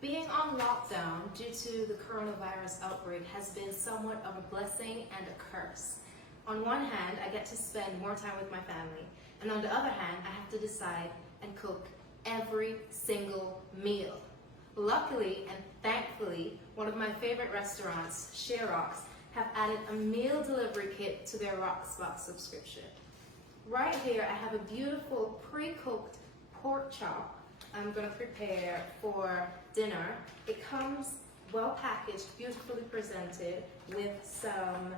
Being on lockdown due to the coronavirus outbreak has been somewhat of a blessing and a curse. On one hand, I get to spend more time with my family, and on the other hand, I have to decide and cook every single meal. Luckily and thankfully, one of my favorite restaurants, Rocks, have added a meal delivery kit to their Rocksbox subscription. Right here, I have a beautiful pre-cooked pork chop I'm going to prepare for dinner. It comes well packaged, beautifully presented with some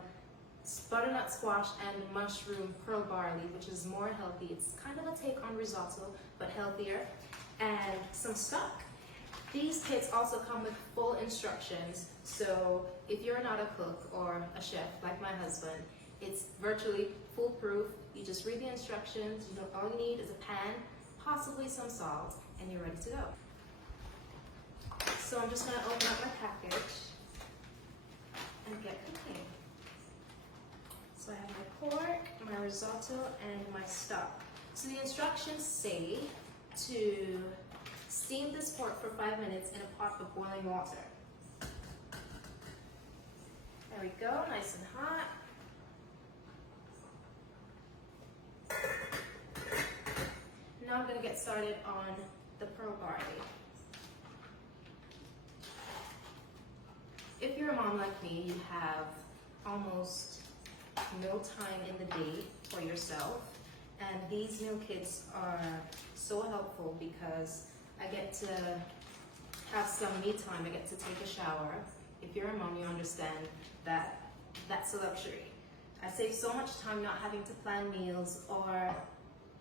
butternut squash and mushroom pearl barley, which is more healthy. It's kind of a take on risotto, but healthier, and some stock. These kits also come with full instructions, so if you're not a cook or a chef like my husband, it's virtually foolproof. You just read the instructions, all you need is a pan, possibly some salt, and you're ready to go. So I'm just going to open up my package and get cooking. So I have my pork, my risotto, and my stock. So the instructions say to steam this pork for 5 minutes in a pot of boiling water. There we go, nice and hot. Now I'm going to get started on the pearl barley. If you're a mom like me, you have almost no time in the day for yourself, and these meal kits are so helpful because I get to have some me time. I get to take a shower. If you're a mom, you understand that that's a luxury. I save so much time not having to plan meals or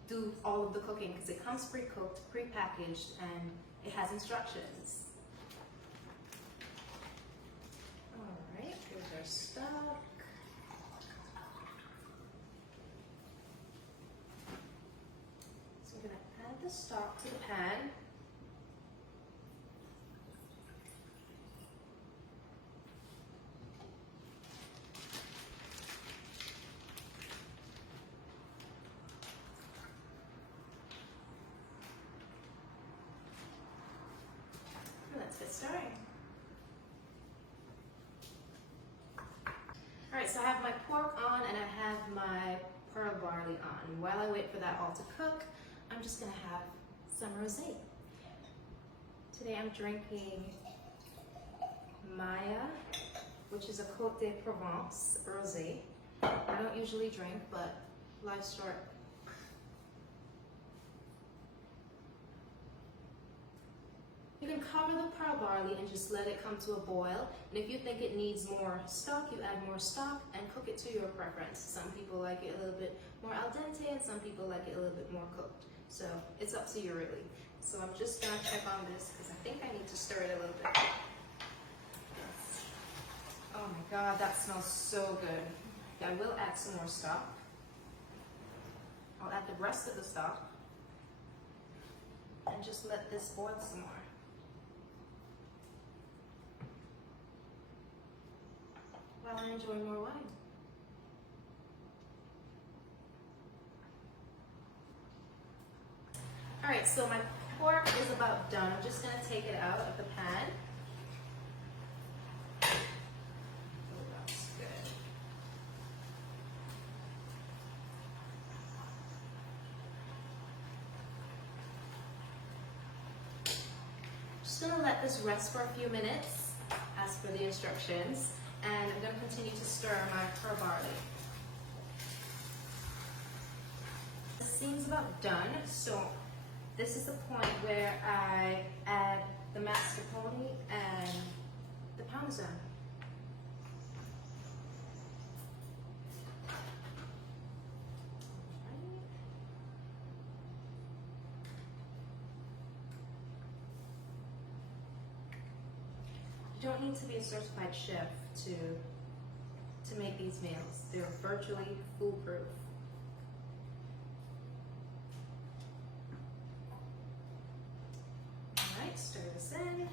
do all of the cooking because it comes pre-cooked, pre-packaged, and it has instructions. All right, here's our stock. So I'm going to add the stock to the pan. Let's get started. All right, so I have my pork on and I have my pearl barley on. And while I wait for that all to cook, I'm just gonna have some rosé. Today I'm drinking MAԻA, which is a Côtes de Provence rosé. I don't usually drink, but life's short. You can cover the pearl barley and just let it come to a boil. And if you think it needs more stock, you add more stock and cook it to your preference. Some people like it a little bit more al dente and some people like it a little bit more cooked. So it's up to you really. So I'm just gonna check on this because I think I need to stir it a little bit. Oh my God, that smells so good. I will add some more stock. I'll add the rest of the stock and just let this boil some more. While I enjoy more wine. All right, so my pork is about done. I'm just gonna take it out of the pan. Oh, that's good. Just gonna let this rest for a few minutes, as per the instructions. And I'm going to continue to stir my pearl barley. The steam's about done, so this is the point where I add the mascarpone and the parmesan. You don't need to be a certified chef to make these meals. They're virtually foolproof. All right, stir this in.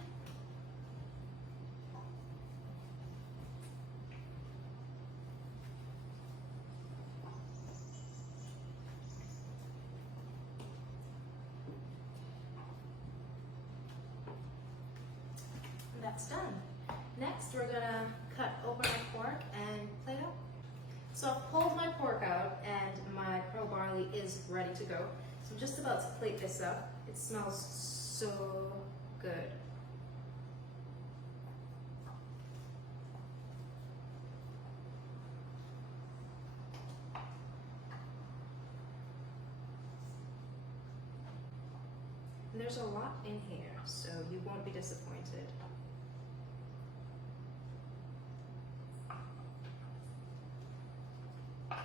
And that's done. Next, we're gonna cut open our pork and plate up. So I've pulled my pork out and my pearl barley is ready to go. So I'm just about to plate this up. It smells so good. And there's a lot in here, so you won't be disappointed. Alright.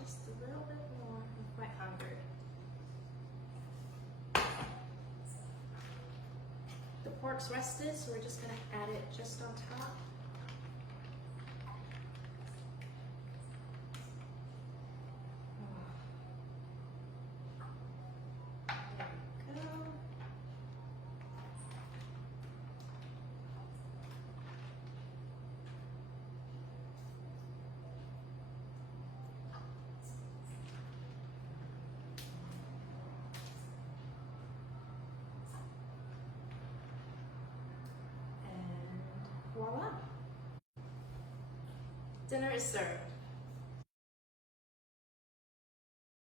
Just a little bit more. I'm quite hungry. The pork's rested, so we're just gonna add it just on top. Voila! Dinner is served.